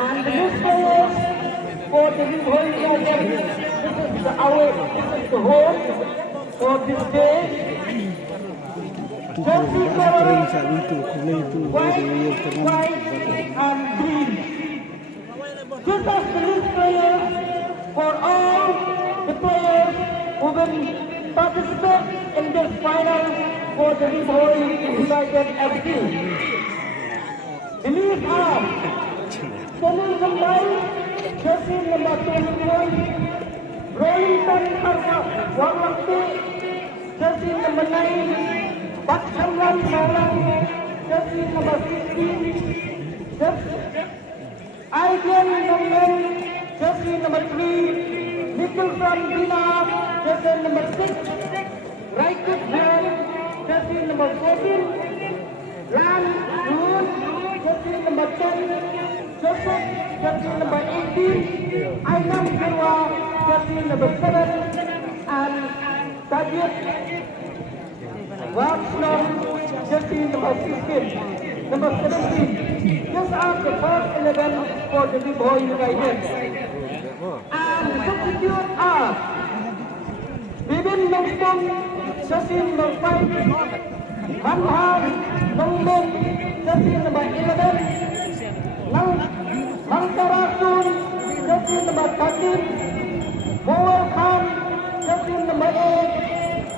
And the next players for the Ribhoi project, this is the home for this day. Jersey colors, white and green. This is the list players for all the players who will participate in this final for the Ribhoi United FC. Believe are Sunil Gandai, jersey number 21, Rollington Kaba, jersey number 9, Bakhamran Salam, jersey number 16, Ideal Nongstoin, jersey number 3, Nicholson Bina, jersey number 6, Raikus Bell, jersey number 14, Ran Moon, jersey number 10, Joseph, jersey number 18, Ainam Kirwa, jersey number 7, and Tajid Wapslam, jersey number 16, number 17. These are the first 11 for the Ribhoi United. And the substitute are Bibin Nongstoin, jersey number 5, Manhan Nongmon, jersey number 11, Mangkarasun, jersey number 13, Moel Khan, jersey number 8,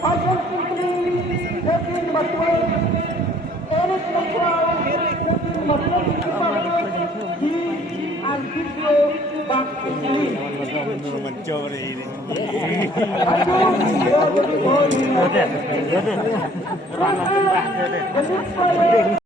Pashan Sikri, jersey number 12, Eric Lambrau, jersey number 25, and Video Bak Isli.